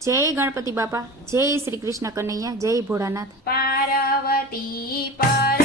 જય ગણપતિ બાપા જય શ્રી કૃષ્ણ કનૈયા જય ભોળાનાથ. પાર્વતી પર